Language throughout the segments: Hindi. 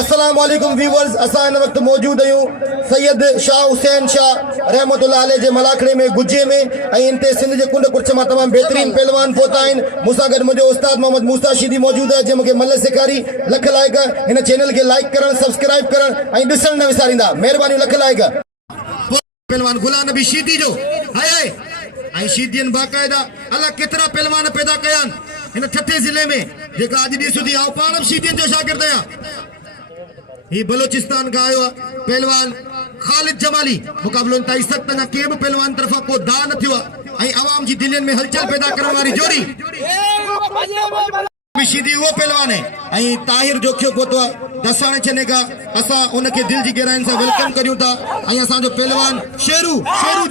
अस्सलाम वालेकुम व्यूवर्स। असां हिन वक़्तु मौजूद आहियूं सैयद शाह हुसैन शाह रहमतुल्लाह अलैह जे मलाखड़े में गुजे में ऐं हिते सिंध जे कुंड कुर्च मां तमामु बहितरीन पहलवान पहुता आहिनि। मूंसां गॾु मुंहिंजो उस्ताद मोहम्मद मूसा शीदी मौजूद आहे, जंहिं मूंखे मल सेखारी। लख लाइक हिन चैनल खे लाइक करणु, सब्सक्राइब करणु ऐं ॾिसणु न विसारींदा। महिरबानी, लख लाइक। पहलवान गुलाम नबी शीदी जो हाय ऐं शीदियुनि बाक़ाइदा अलाह केतिरा पहलवान पैदा कया आहिनि हिन ठठे ज़िले में, जेका अॼु ॾिसूं थी। आउं पाण बि शीदियुनि जो शागिर्द आहियां। ही बलोचिस्तान का आयो पहलवान खालिद जमाली। मुकाबलो ताईं सख्त न कंहिं बि पहलवान तरफ़ां को दाव न थियो आहे ऐं आवाम जी दिलियुनि में हलचल पैदा करण वारी जोड़ी शीदी उहो पहलवान है। ऐं ताहिर जोखियो पहुतो आहे दसाणे छने का। असां उनखे दिल जी गहराइनि सां वेलकम करियूं था। ऐं असांजो पहलवान शेरू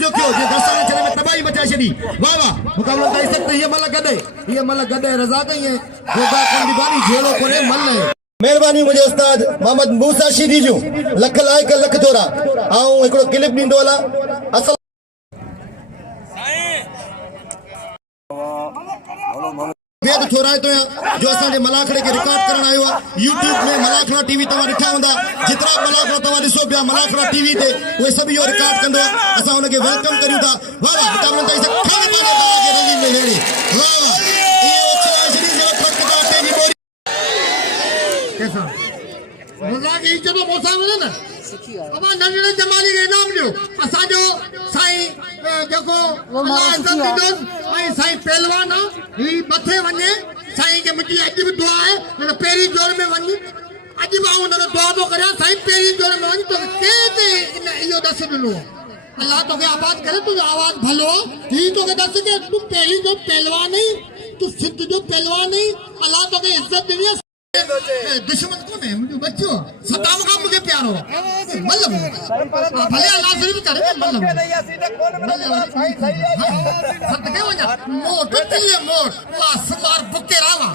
जोखियो जे दसाणे छने में तबाही मचाए छॾी। वाह वाह, मुकाबलो ताईं सख्त। हीअ मल गॾे रज़ा कई है जोगा कंदी बानी झेलो कोने मल है। मेहरबानी मुझे उस्ताद मोहम्मद मूसा शीदी जो लख लाइक लख थोरा। आऊं हिकिड़ो क्लिप ॾींदो हलां। असल बेद थोराए तो जो असांजे मलाखड़े के रिकॉर्ड करण आयो आहे। यूट्यूब में मलाखड़ा टीवी तव्हां ॾिठा हूंदा। जेतिरा मलाखड़ा तव्हां ॾिसो पिया मलाखड़ा टीवी ते, उहे सभु इहो रिकॉर्ड कंदो आहे। असां हुनखे वेलकम करियूं था। वाह वाह, मुकाबलो ताईं सभु खाने पाने के रज़ी में हेड़ी। वाह वाह, इहो चवाए छॾी जो फर्क का अटे जी बोरी कैसा मज़ाक ही जब मौसा वने न अब नंढड़े जमाने के इनाम ॾियो असांजो साईं जेको अल्लाह इज़त ॾिनो ऐं साईं पहलवान ही मथे वञे। साईं के मुंहिंजी अॼु बि दुआ आहे त पहिरीं जोड़ में वञ। अॼु बि आऊं हुन दुआ थो करियां साईं पहिरीं जोड़ में वञ। तो के इहो ॾस ॾिनो अल्लाह तोखे आबाद करे। तुंहिंजो आवाज़ भलो ही तोखे ॾस के तूं पहिरीं जो पहलवान आई, तूं सिंध जो पहलवान आई। अल्लाह तोखे इज़त ॾिनी। दुश्मन कौन है? मुझे बच्चो सताव का मुझे प्यार हो मतलब भले अल्लाह शरीफ करे मतलब सत के वजा मोट तिले मोट वाह सुमार बुके रावा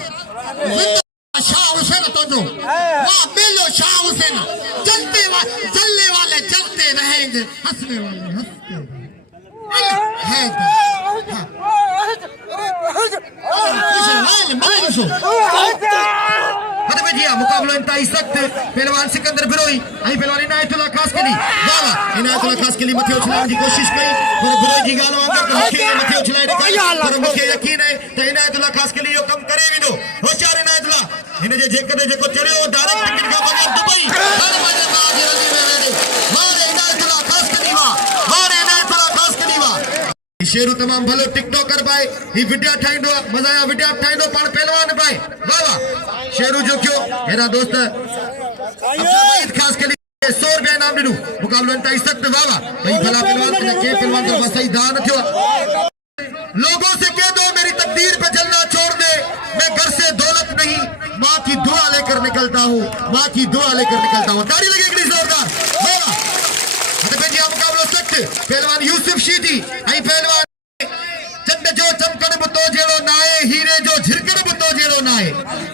शाह हुसैन तो जो वाह बेलो शाह हुसैन चलने वाले चलते रहेंगे, हंसने वाले हंसते हैं। मुकाबलो इंतहाई सख्त। पहलवान सिकंदर बिरोई पहलवान इनायतुल्लाह खास के लिए वाला इनायतुल्लाह खास के लिए मथे उछलाने की कोशिश कई पर बिरोई जी गालो अंदर मथे उछलाए पर मुखे यकीन है त इनायतुल्लाह खास के लिए यो कम करे विदो। होशियार इनायतुल्लाह इन जे जेकदे जेको चढ़ियो डायरेक्ट टिकट का बगैर दुबई मारे इनायतुल्लाह खास के लिए मारे इनायतुल्लाह खास के लिए शेरू तमाम भलो टिकटॉकर पाए ही वीडियो ठाइंदो मजा वीडियो ठाइंदो पण पहलवान पाए। वाह वाह, शेरू जो क्यों मेरा दोस्त खास के लिए 100 रुपया इनाम ॾिनो। मुकाबलो इंतहाई सख्त। वाह वाह, भाई भला पहलवान के पहलवान तो सही दान थियो। लोगों से कह दो मेरी तकदीर पे चलना छोड़ दे, मैं घर से दौलत नहीं माँ की दुआ लेकर निकलता हूँ, माँ की दुआ लेकर निकलता हूँ। ताड़ी लगे इकड़ी जोरदार। वाह वाह, मुकाबलो सख्त। पहलवान यूसुफ शीदी पहलवान चंद जो चमकण बुतो जेड़ो नाए, हीरे जो झिरकण बुतो जेड़ो नाए।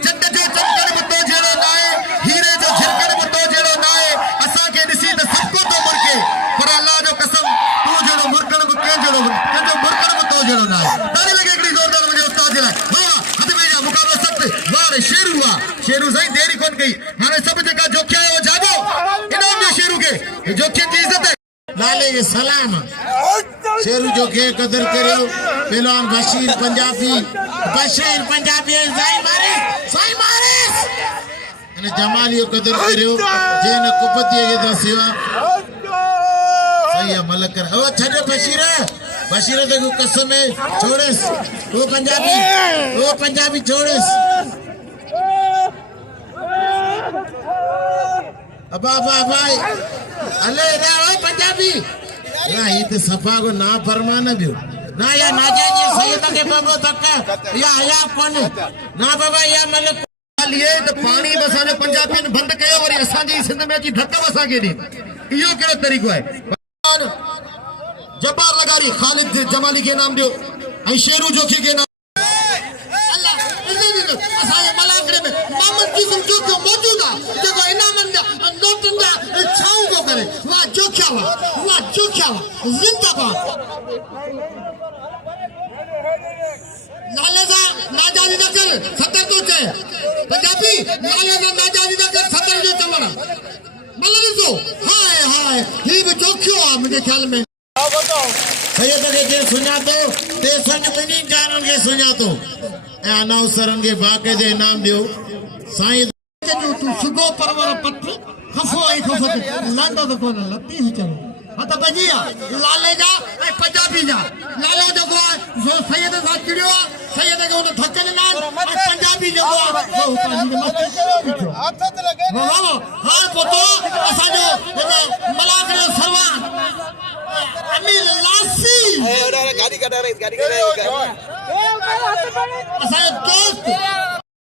चंद जो चमकण बुतो जेड़ो नाए, हीरे जो झिरकण बुतो जेड़ो नाए। असा के दिसी त सबको तो मुरके पर अल्लाह जो कसम तू जेड़ो मुरकण बुके जेड़ो जो मुरकण बुतो जेड़ो नाए। ताली लगे एकड़ी जोरदार मुझे उस्ताद जे लाइ। वाह, हद में जा मुकाबलो सख्त। वाह शेरू हुआ शेरू सही देरी कोन कई। हाने सब जेका जोखिया है वो जागो इनाम दे शेरू के जोखिया की इज्जत है। नाले ये सलाम शेरू जो के कदर करियो। पहलवान बशीर पंजाबी साई मारे अने जमालियो कदर करियो जेने कुपति के दसियो सही है मलक कर। ओ छड़े बशीर तो कसम है छोड़स वो पंजाबी छोड़स अबा भाई अले रे ओ पंजाबी या ये तो सफा को ना फरमान बियो ना या ना जाए सैयद के बाबू तक या कौन ना बाबा या मलक लिए तो पानी बसाने पंजाबीन बंद कयो वरी असा जी सिंध में अची धक्का बसा के दी। इयो केड़ो तरीको है? जब्बार लगारी खालिद जमाली के नाम दियो आई शेरू जोखी के नाम अल्लाह असा मलाकड़े में मोहम्मद किस्म जो मौजूद है देखो इनाम नोटन दा छाऊ को करे। वाह जोखिया जिंदाबाद। लाले सा नाजादी न कर 70 तो चए पंजाबी लाले ना नाजादी न कर 70 जो चवण मतलब तो हाय हाय ही भी जोखियो आ मुझे ख्याल में सैयद के सुञातो ते संग मनी जानन के सुञातो ए अनाउंसरन के बाक़ायदे इनाम दियो साईं जो तू सुगो परवर पत्र खफो आई खफत लांडो तो कोन लती ही चलो हता बजिया लाले जा ए पंजाबी जा लाले जो को सैयद सा चिड़ियो सैयद के उन थकल ना पंजाबी जो वो पानी के मस्त हाथ से लगे वाह हां पोतो असा जो मलाक रे सरवान अमील लासी गाड़ी का असा दोस्त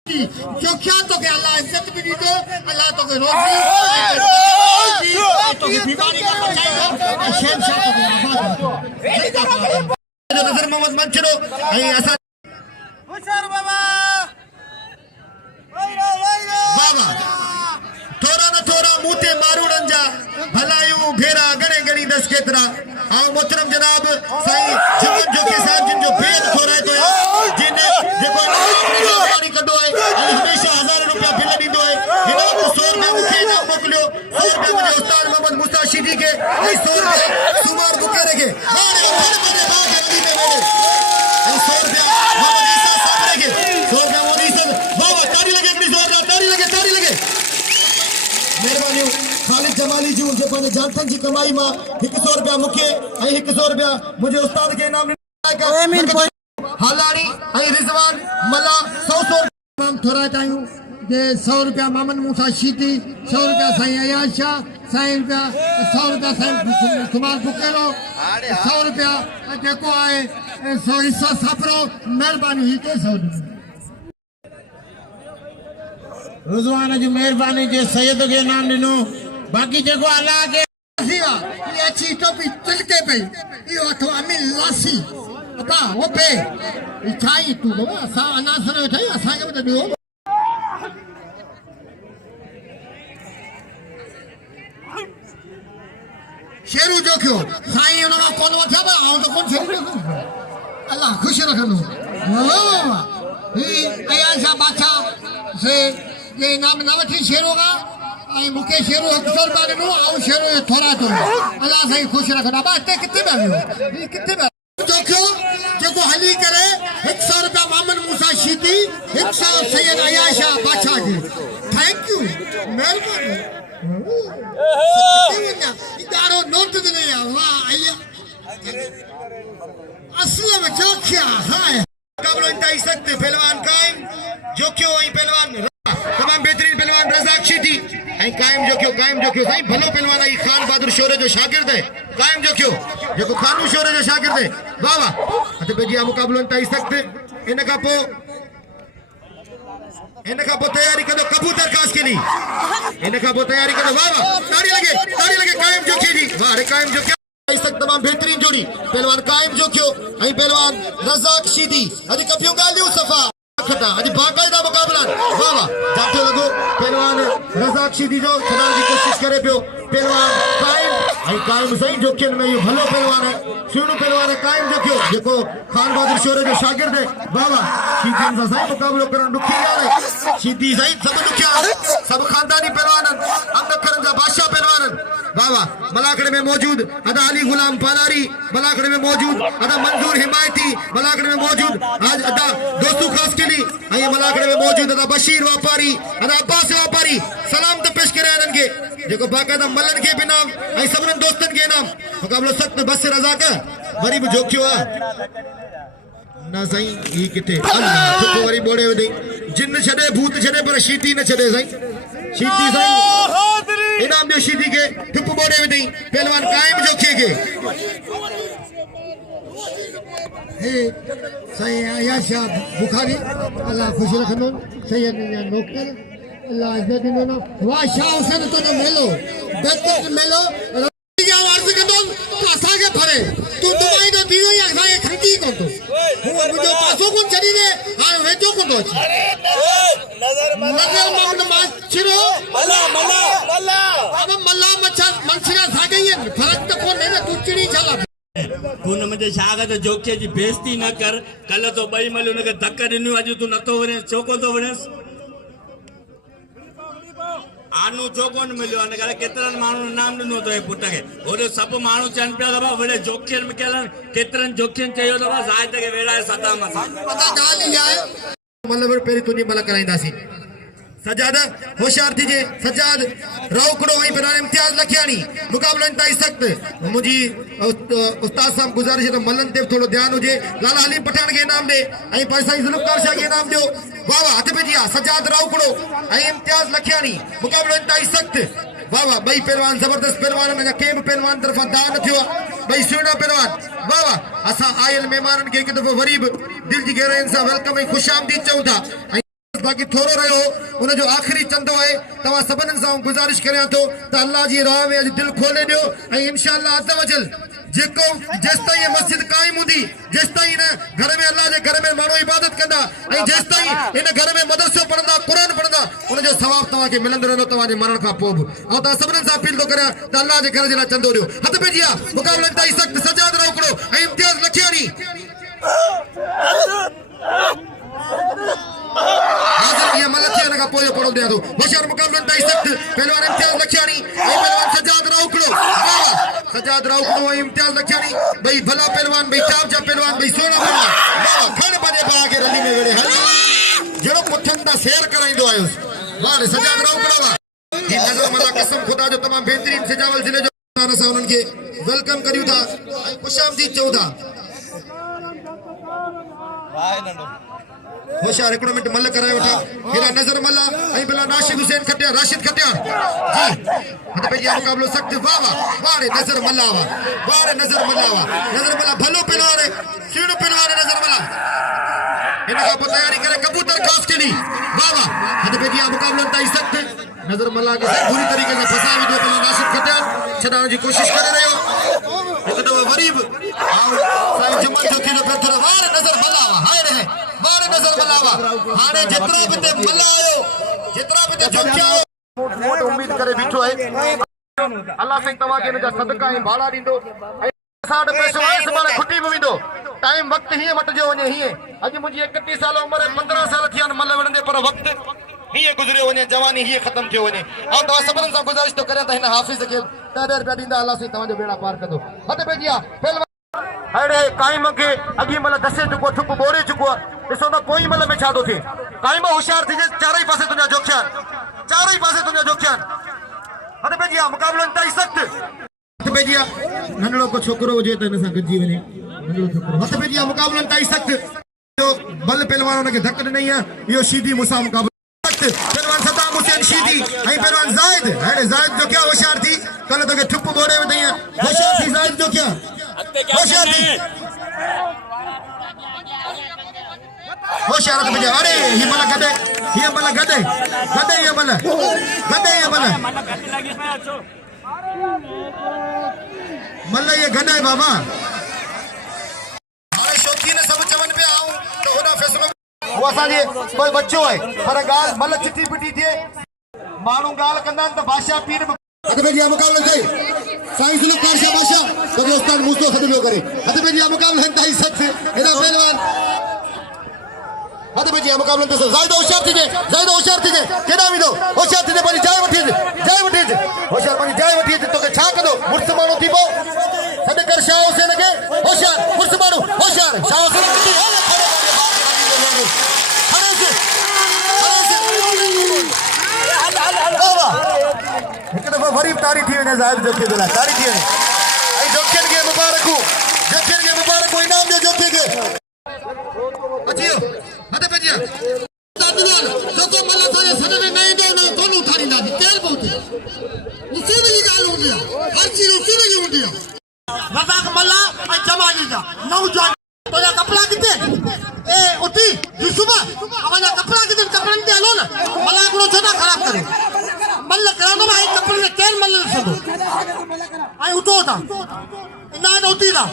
जो क्या तो के अल्लाह इज्जत भी दी दो अल्लाह तो के रोजी तो के बीमारी का बचाएगा शहंशाह तो के आबाद नजर मोहम्मद मंचरो ऐसा होशियार बाबा बाबा थोड़ा न थोड़ा मुते मारूड़न जा भलायू भेरा गणे गणी दस केतरा आओ मोहतरम जनाब साईं जमन जो के साहब जिन जो भेद थोड़ा तो जिन जेको गाड़ी कढो है हमेशा 1000 रुपया बिल दींदो है हिन वक्त 100 रुपया मुखे ना मोकलियो 100 रुपया मुझे उस्ताद मोहम्मद मुस्ताशिदी के 100 रुपया सुमार बुकेरे के मारे बड़े बड़े बाग नदी में मेरे 100 रुपया मोहम्मद ईसा साबरे के 100 रुपया मोहम्मद ईसा बाबा ताड़ी लगे अपनी जोरदार ताड़ी लगे मेहरबानी खालिद जमाली जी जे पाने जानथन जी कमाई मां 100 रुपया मुखे 100 रुपया मुझे उस्ताद के नाम हालानी रिजवान मला 100 तमाम थोड़ा चाहिए जे 100 रुपया मामन मूसा शीती 100 रुपया साईं अयाशा 100 रुपया साईं कुमार बुकेरो 100 रुपया जेको आहे 100 हिस्सा सापरो मेहरबानी ही के 100 रुजवान जी मेहरबानी जे सैयद के नाम दिनो बाकी जेको अल्लाह के ये अच्छी टोपी तिलके पे ये अथवा अमील लासी अबा वो पे इच्छाई तू बाबा असा अनासर ठई असा के बता दियो शेरू जो क्यों साईं उनका कौन वठा बा आऊं तो कौन शेरू अल्लाह खुश रखनो वाह ही अयाशा बादशाह से ये नाम ना वठी शेरू का आई मुके शेरू 100 रुपया नो आऊं शेरू थोड़ा तो अल्लाह साईं खुश रखना बा ते कितने में ये कितने में जो क्यों जेको हली करे 100 रुपया मामन मूसा शीती 100 सैयद अयाशा बादशाह जी थैंक यू मेहरबानी इदारो नोट दे वाह अय्या असलम जो क्या है मुकाबला इंतहा सकते पहलवान कायम जो क्यों आई पहलवान तमाम बेहतरीन पहलवान रज़ाक शीती आई कायम जो क्यों साईं भलो पहलवान आई खान बहादुर शोरे जो शागिर्द है कायम जो क्यों जेको खानू शोरे जो शागिर्द है वाह वाह अते बेजी मुकाबलो इंतहा सकते इन का पो तैयारी करो कबूतर कास के लिए इन का पो तैयारी करो वाह वाह ताड़ी लगे कायम जो जी वाह रे कायम जो तमाम बेहतरीन जोड़ी पहलवान कायम जो क्यों आई पहलवान रज़ाक शीती अज कपियो गालियो सफा खटा अज बाकायदा मुकाबला वाह वाह जाते लगो पहलवान रज़ाक शीती जो छड़ाने की कोशिश करे पियो पहलवान कायम सही जोखियन में ये भलो पहलवान है सुनो पहलवान कायम जो क्यों जेको खान बहादुर शोरे जो शागिर्द है वाह वाह शीती सा सही मुकाबलो करण दुखी यार है शीती सही सब दुखिया सब खानदानी पहलवान अंग करन जा बादशाह पहलवान वाह वाह मलाकड़े में मौजूद अदा अली गुलाम पालारी मलाकड़े में मौजूद अदा मंजूर हिमायती मलाकड़े में मौजूद आज अदा दोस्तों खास के लिए आई मलाकड़े में मौजूद अदा बशीर वापारी अदा अब्बास वापारी सलाम तो पेश करे इनन के जेको बाकायदा मलन के बिना आई सबरन दोस्तन के नाम मुकाबलो सख्त बस रजा का वरी भी जोखियो आ ना सही ई किथे अल्लाह तो वरी बोड़े दे जिन छड़े भूत छड़े पर शीती न छड़े सही शीती सही इनाम दियो शीती के ठुप बोड़े दे पहलवान कायम जोखिए के हे सही आयाशा बुखारी अल्लाह खुश रखनो सैयद या नौकर अल्लाह इज्जत देनो वाह शाह हुसैन तो मेलो बेहतर मेलो क्या अर्ज कदो तो असा के फरे तू दुबई तो दियो या असा के खंकी को तो वो मुझे पासो को चली दे हां वेचो को तो नजर मामला माछरो मल्ला अब मल्ला मच्छर मनसिरा सागे फर्क तो कोन है ना तू चिड़ी चला खून मुंहिंजे छा तो जोखे जी बेइज्जती न कर कल तो ॿई महिल हुनखे धक ॾिनियूं अॼु तूं नथो वञे छो कोन थो वञेसि आनू छो कोन मिलियो हिन करे केतिरनि माण्हुनि इनाम ॾिनो अथव पुट खे होॾे सभु माण्हू चवनि पिया अथव वॾे जोखियुनि में कयल केतिरनि जोखियुनि चयो अथव ज़ाहिद खे वेड़ाए सदा मथां पता ॻाल्हि इहा आहे मतलब पहिरीं तुंहिंजी महिल कराईंदासीं सजाद होशियार थीजे सजाद रोकड़ो ऐं पिणु इम्तियाज़ लखियाणी मुक़ाबलो इंतहाई सख़्त मुंहिंजी उस्ताद साहब गुज़ारिश है तो मल्लन ते थोड़ो ध्यान हुजे लाला हलीम पठान के इनाम दे ऐं पैसा ज़ुल्फ़कार शाह के इनाम दियो वाह वाह हथ पे जिया सजाद रोकड़ो ऐं इम्तियाज़ लखियाणी मुक़ाबलो इंतहाई सख़्त वाह वाह ॿई पहलवान ज़बरदस्त पहलवान अञा कंहिं बि पहलवान तरफ़ां दाव न थियो आहे ॿई सुहिणा पहलवान वाह वाह असां आयल महिमाननि खे हिकु दफ़ो वरी बि दिलि जी गहराइयुनि सां वेलकम ऐं ख़ुशामदीद चऊं था बाकी थोड़ो रहो उन जो आखिरी चंदो है तवा सबन से गुजारिश करिया तो अल्लाह जी राह में अज दिल खोले दियो ए इंशाअल्लाह अज़ वजल जेको जेसताई ये मस्जिद कायम हुंदी जेसताई न घर में अल्लाह जे घर में मानो इबादत कंदा ए जेसताई इन घर में मदरसो पढ़ंदा कुरान पढ़ंदा उन जो सवाब तवा के मिलंद रहंदो तवा जे मरण का पोब और ता सबन से अपील तो करया त अल्लाह जे घर जे ला चंदो दियो हथ पे जिया मुकाबला ताई सख्त सजाद रोकड़ो ए इम्तियाज लखियानी हाजिर ये मलथिया लगा पोयो पड़ो दे दो होशियार मुकाबला ताई सख्त पहलवान इम्तियाज लखियानी ए पहलवान सजाद रोकड़ो सजाद रोकड़ो ए इम्तियाज लखियानी भाई भला पहलवान भाई टाप जा पहलवान भाई सोना पहलवान खण बजे पा के रली में वेड़े हल जेड़ो पुठन दा शेर कराइंदो आयोस वाह सजाद रोकड़ो वाह ये नजर मला कसम खुदा जो तमाम बेहतरीन सजावल जिले जो असां उनन के वेलकम करियो था खुशामदीद चऊं था होशियार हिकिड़ो मिनट मल कराए वठा हेरा नजर मल्ला ऐं भला नाशिद हुसैन खटिया राशिद खटिया जी हथ पे जिया मुकाबलो सख्त वाह वाह वाह रे नजर मल्ला वाह रे नजर मल्ला भलो पहलवान है सीढ़ो पहलवान है नजर मल्ला इन का पोइ तैयारी करे कबूतर खास के ली वाह वाह हथ पे जिया मुकाबलो ताई सख्त नजर मल्ला के पूरी तरीके से फसाए विधो पहला नाशिद खटिया छडाण जी कोशिश करे रहियो हिकु दफ़ो वरीब साईं जुमन जो केॾो पियो थोरो वाह रे नजर मल्ला हाय रे बारे नजर मल्ला हाने जितना भी ते मल्ला आयो जितना भी ते जोखिया मोट उम्मीद करे बीठो है अल्लाह से तवा के नजा सदका ही भाड़ा दींदो साड पैसो है सबाने खुटी में विंदो टाइम वक्त ही मट जो वने ही अज मुजी 31 साल उम्र है 15 साल थियन मल वणंदे पर वक्त ही गुजरियो वने जवानी ही खत्म थियो वने और तवा सबन सा गुजारिश तो करे त हिन हाफिज के 10 रुपया दींदा अल्लाह से तवा जो बेड़ा पार कंदो हद पे जिया अरे काइम के अगी मल दसे चुको थुप बोरे चुको ॾिसो त कोई मल में छा थो थिए काइम होशियार थी चारों पासे तुंहिंजा जोखियान हथ पे जिया मुकाबलो इंतहाई सख्त हथ पे जिया नंढड़ो को छोकरो हुजे त हिन सां गॾिजी वञे नंढड़ो छोकरो हथ पे जिया मुकाबलो इंतहाई सख्त जो बल पहलवान उनखे धक ॾिनई आहे इहो शीदी मूंसां मुकाबलो सख्त पहलवान सदाम हुसैन शीदी ऐं पहलवान ज़ाहिद हाणे ज़ाहिद जो क्या होशियार थी कल तोखे ठुप बोरे विधई होशियार थी ज़ाहिद जो क्या होशियार थी होशियार मुझे अरे ये मल गदे मल ये गदे बाबा हमारे शौकीन सब चवन पे आऊं तो होना फैसलो वो असांजे कोई बच्चो है पर गाल मल चिट्ठी पिटी थिए माण्हू गाल कंदा त भाषा पीर हथ पे जिया मुकाबलो थे साईं ज़ुल्फ़कार शाह बादशाह तो उस्ताद मुस्तो खदलो करे हथ पे जिया मुकाबलो इंतहाई सख्त एदा पहलवान हथ पे जिया मुकाबलो तो ज़ाहिद होशियार थी केडा विदो होशियार थी बनी जाय वठी होशियार बनी जाय वठी तो के छा कंदो मुर्स मानो थी पो सद कर शाह हुसैन के होशियार मुर्स मानो होशियार शाह हुसैन एक दफा वरी तारी थी वने ज़ाहिद जोखे दिला तारी थी वने आई जोखन के मुबारक हो इनाम दे जोखे के अचियो हथ पे जिया दादुलाल सको मल्ला थाने सदने नहीं दे ना कोन उठारी ना तेल बहुत उसूल की गाल होंदी हर चीज उसूल की होंदी रजाक मल्ला आई जमा जा नौजवान तो या कपड़ा किते ए उठी जी सुबह हमारा कपड़ा किते कपड़न ते हलो ना मल्ला को छोटा खराब करे मल्ला करानो भाई कपड़े ने तेल मल्ला सब आई उठो था ना होती था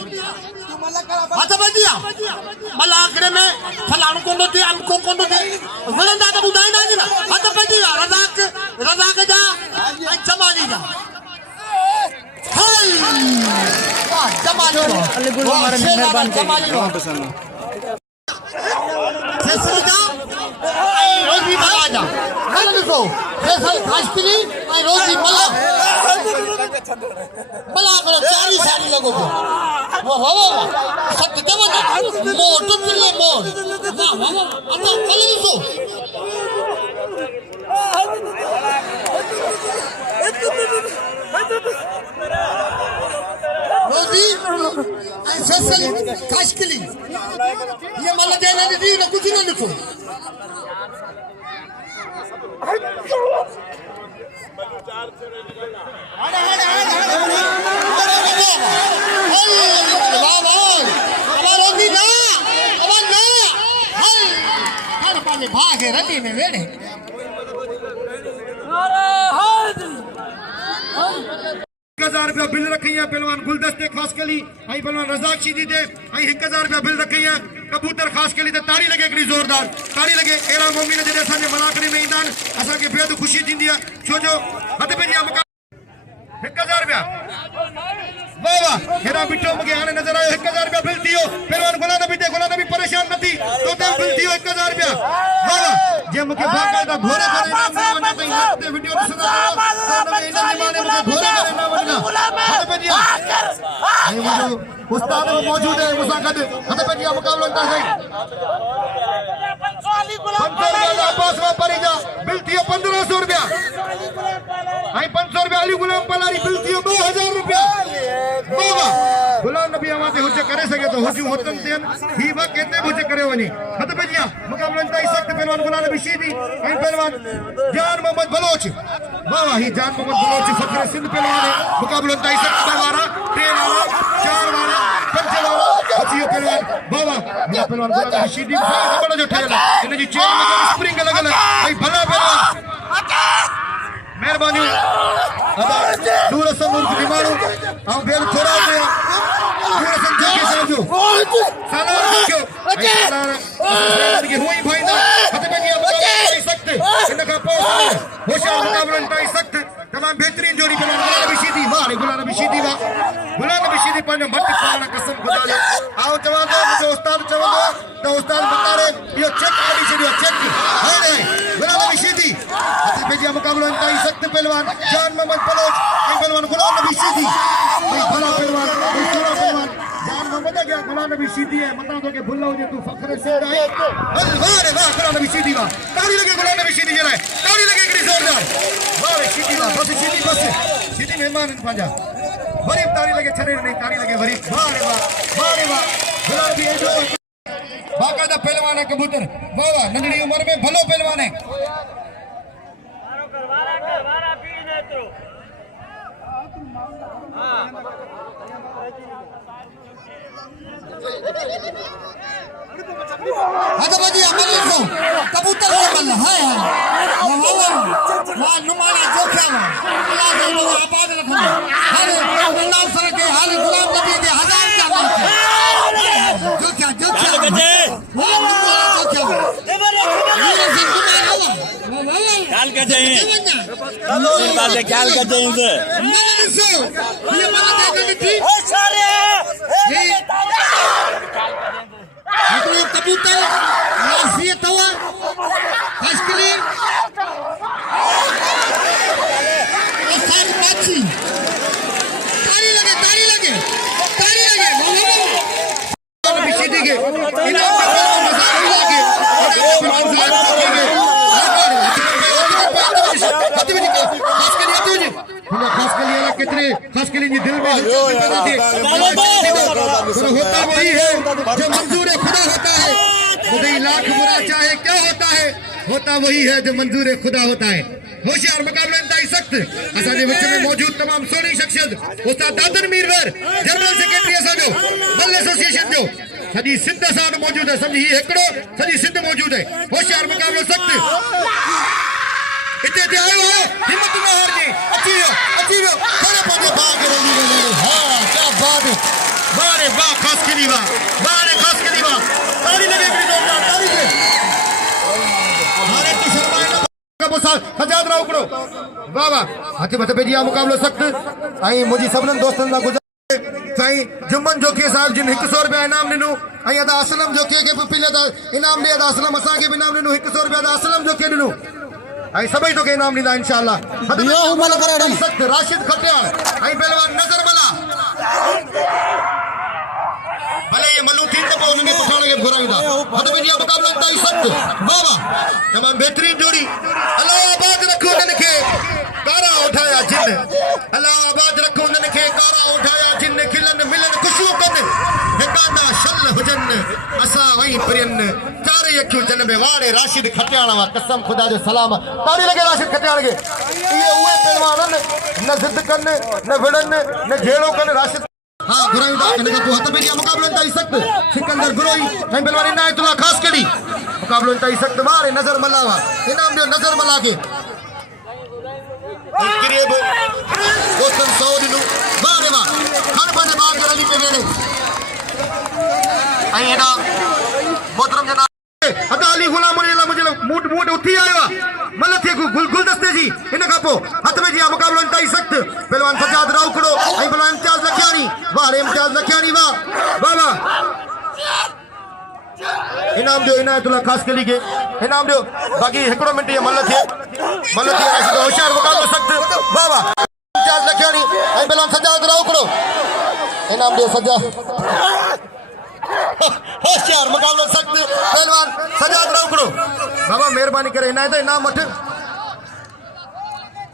हथ बजिया मल्ला आखिर में फलाणो कोन थी अमको कोन थी वणंदा त ॿुधाईंदा आहिनि न हथ बजिया रज़ाक जा ऐं जमाली जा रोजी महाराजा हल ॾिसो फैसल खासकिली ऐं रोजी मल्ला मल्ला करो चारी साड़ी लॻो पियो वाह वाह वाह सत चवंदा मोर टुटले मोर वाह वाह वाह असां हल ॾिसो रोजी ऐं फैसल खासकिली ये मल्ला जे न ॾिठी न कुझु न ॾिठो भागे रटी में वेड़े 1000 रुपया बिल रखी है पहलवान गुलदस्ते खास कली आई पहलवान रजाक शीदी दे आई 1000 रुपया बिल रखी है कबूतर खास कली ते ताड़ी लगे एकड़ी जोरदार ताड़ी लगे एड़ा मोमिन जे असा जे मलाकड़ी में इंदान असा के बेहद खुशी थींदी है छो जो हद पे जी 1000 रुपया वाह वाह हेरा बिठो मगे आने नजर आयो 1000 रुपया बिल दियो पहलवान गुलाम नबी परेशान नथी तो ते बिल दियो 1000 रुपया वाह वाह जे मके बाकायदा घोरे करे नाम वना तई ते वीडियो ॾिसंदा तो इन निमाने मके घोरे करे नाम वना हद पे जी आई मुझो उस्ताद मौजूद है मुसा गद हद पे जी मुकाबलो था सही 500 रुपया अब्बास वा परिजा बिल दियो 1500 रुपया आई 500 रुपया अली गुलाम पलारी बिल दियो 2000 रुपया बाबा गुलाम नबी आवाज़ हुजे करे सके तो हुजू होतन देन ही वा केते हुजे करे वनी हद पे जी मुकाबलो इंतहाई सख्त पहलवान गुलाम नबी शीदी आई पहलवान जान मोहम्मद बलोच वाह ही जान मोहम्मद बलोच फखर सिंध पहलवान है मुकाबलो इंतहाई सख्त वाला 3 वाला 4 वाला 5 वाला अचियो पहलवान बाबा ये पहलवान गुलाम नबी शीदी बड़ा जो ठहला इन जी चेन में स्प्रिंग लगल भाई भला पहलवान मेहरबानी अदा दूर समूर की मारू हम बेल थोड़ा पे दूर समझ के समझो सलाम क्यों सलाम की हुई भाई ना हद पे नहीं मुकाबला सकते इनका पोस्ट होशियार मुकाबला नहीं सकते तमाम बेहतरीन जोड़ी गुलाम नबी शीदी वाह गुलाम नबी शीदी वाह गुलाम नबी शीदी पंहिंजो मट पाण कसम खुदा जो आओ चवंदो मुंहिंजो उस्ताद चवंदो त उस्ताद बता रहे इहो चेक कढी छॾियो चेक हाणे गुलाम नबी शीदी हथ पे जी मुकाबलो इंतहाई सख्त पहलवान जान मोहम्मद बलोच ऐं पहलवान गुलाम नबी शीदी ऐं भला पहलवान दूसरा पहलवान जान मोहम्मद गया गुलाम नबी शीदी है मता तो के भुल हुजे तू फखर सिंध है हल वाह रे वाह गुलाम नबी शीदी वाह ताड़ी लगे गुलाम नबी शीदी जे लाइ ताड़ी लगे एकड़ी जोरदार वाह रे शीदी वाह बस शीदी मेहमान इन पंहिंजा वरी ताड़ी लगे छड़े नहीं ताड़ी लगे वरी वाह रे वाह गुलाम नबी एजो बाकायदा पहलवान है कबूतर वाह वाह नंढड़ी उम्र में भलो पहलवान है हद बजी अमल को कबूतर अमल हाय हाय वाह नुमाना जोखिया अल्लाह दे आबाद रखो हर अल्लाह सर के हाल गुलाम नबी के 1000 का जोखिया जोखिया ख्याल कर जाइए बात ख्याल कर जाइए ये माना देखने थी ये कबूतर नासियत हुआ खासकली साथ बाची तारी लगे नबी शीदी के इनाम का मजाक लगे खास के लिए कितने खास के लिए दिल में होता वही है जो मंजूर खुदा होता है खुदा लाख बुरा चाहे क्या होता वही है जो मंजूर खुदा होता है होशियार मुकाबला इंतहाई सख्त असाजे विच में मौजूद तमाम सोनी शख्सियत उस्ताद दादर मीरवर जनरल सेक्रेटरी असाजो बल एसोसिएशन जो सॼी सिंध सां मौजूद है समझी हिकिड़ो सॼी सिंध मौजूद है होशियार मुकाबलो सख्त इते ते आयो है हिम्मत न हारजे अची वियो थोड़े पंहिंजे भाउ खे रोज़ी ॾिनो हां क्या बात है वाह रे वाह खास करी वाह ताड़ी लगे हिकिड़ी जोरदार ताड़ी दे हाणे तू शर्माए का पोइ सजाद राव हिकिड़ो वाह वाह हथ मथे पइजी आहे मुक़ाबिलो सख़्तु ऐं मुंहिंजी सभिनीनि दोस्तनि सां गुज़ारिश साईं जुम्मन जोखी साहिब जिन 100 रुपया इनाम ॾिनो ऐं अदा असलम जोखीअ खे बि पीले इनाम ॾे अदा असलम असांखे बि इनाम ॾिनो 100 रुपया अदा असलम जोखी ॾिनो ऐं सभई तोखे इनाम ॾींदा इंशाअल्लाह सख़्तु राशिद खटियाल ऐं पहलवान नज़र मला भले ये मलू थी तो उन्होंने पठाने के घुराईंदा हद में दिया मुकाबला इंतहाई सख्त वाह वाह तमाम बेहतरीन जोड़ी अल्लाह आबाद रखो उनके कारा उठाया जिन अल्लाह आबाद रखो उनके कारा उठाया जिन खिलन मिलन खुशियों कन हिकाना शल हुजन असा वही परियन चारे अखियों जन में वाड़े राशिद खटियाल वा कसम खुदा जो सलाम ताड़ी लगे राशिद खटियाल के ये उए पहलवान न जिद कन न विड़न न झेड़ो कन राशिद हाँ घुराईंदा इनका को हथ में दिया मुकाबलो इंतहाई सख्त सिकंदर गुरोई ऐं पहलवान इनायतुल्लाह खास कड़ी मुकाबलो इंतहाई सख्त मारे नजर मलावा इनाम दियो नजर मला के करीब दोस्तन 100 दिनु वारे वाह हर बने बाग रली पे वेले ऐं एडा मोहतरम जना अदाली गुलाम मुझे मूट मूट उठी आयो मल थे गुलदस्ते जी इन का पो हथ में जिया मुकाबलो इंतहाई सख्त पहलवान सजाद राव खड़ो ऐं पहलवान इम्तियाज लखियानी वाह इम्तियाज लखियानी वाह वाह वाह इनाम दियो इनायतुल्लाह खास कली के इनाम दियो बाकी हिकड़ो मिनट ये मल थे होशियार मुकाबलो सख्त वाह वाह इम्तियाज लखियानी ऐं पहलवान सजाद राव खड़ो इनाम दियो सजा होशियार मुकाबलो सख्त पहलवान सजाद राव खड़ो बाबा मेहरबानी करे इनायत इनाम वठ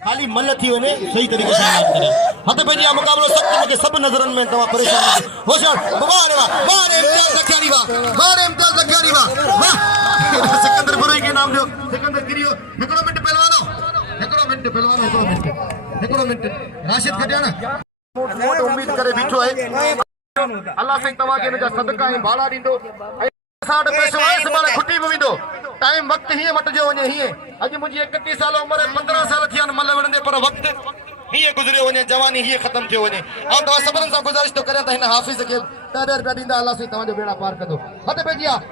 खाली मल थी वने सही तरीके से इनाम करे हथ पे दिया मुकाबलो सख्त मुके सब नजरन में तवा परेशान होशियार वाह वाह इम्तियाज लखियानी वाह इम्तियाज लखियानी वाह सिकंदर बुरई के नाम दियो सिकंदर गिरियो हिकड़ो मिनट पहलवानो हिकड़ो मिनट राशिद खटियाना मोट उम्मीद करे बीठो है अल्लाह से तवा के जा सदका ऐं भाड़ा ॾींदो साठ पैसो आहे सुभाणे खुटी बि वेंदो टाइम वक्त हीअं मटिजो वञे हीअं अॼु मुंहिंजी 31 साल उमिरि 15 साल थिया आहिनि मल विढ़ंदे पर वक्त हीअं गुज़रियो वञे जवानी हीअं ख़तम थियो वञे ऐं तव्हां सभिनीनि सां गुज़ारिश थो करियां त हिन हाफ़िज़ खे ॾाढा रुपया ॾींदा अल्लाह साईं तव्हांजो बेड़ा पार कंदो हथ पइजी आहे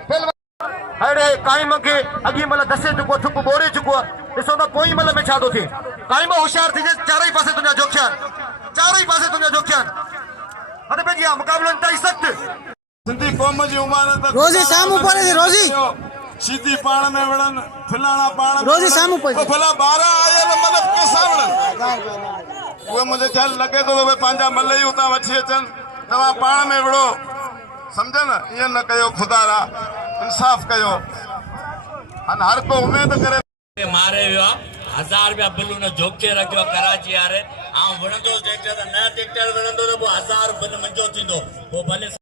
अड़े काइम खे अॻी महिल दसे चुको थुप ॿोड़े चुको आहे ॾिसो त पोइ महिल में छा थो थिए काइम होशियार थी चारई पासे तुंहिंजा जोखिया हथ पइजी आहे मुकाबलो इंतहाई सख्त सिंधी क़ौम जी उमानत रोज़ी साम्हूं परे रोज़ी सीधी पाण में विड़न फिलाणा पाण रोज़ी साम्हूं परे भला 12 आयल मतलब केसा विड़न उहे मुझे चल लगे तो वे पंहिंजा मल ई उतां वठी अचनि तव्हां पाण में विड़ो सम्झ न ईअं न कयो खुदा रा इंसाफ़ कयो हर को उमेद करे मारे वियो आहे 1000 रुपया बिल हुन जोखे रखियो कराची वारे विड़ंदो ट्रैक्टर त न ट्रैक्टर विड़ंदो त पोइ 1000 बिल मुंहिंजो थींदो पोइ भले